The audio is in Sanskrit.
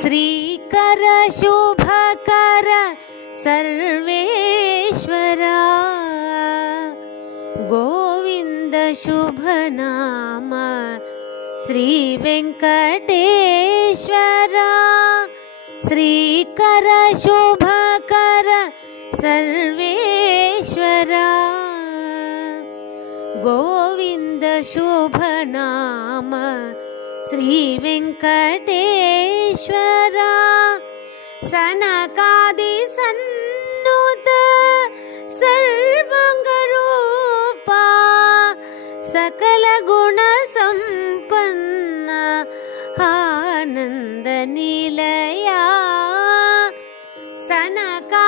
श्रीकर शुभकर सर्वेश्वरा गोविंद शुभ नाम श्री वेंकटेश्वरा श्रीकर शुभकर सर्वेश्वरा गोविंद शुभ नाम श्री वेंकटेश्वरा सनकादि सन्नुत सर्वांगरूपा सकल गुण संपन्न आनंद निलया सनका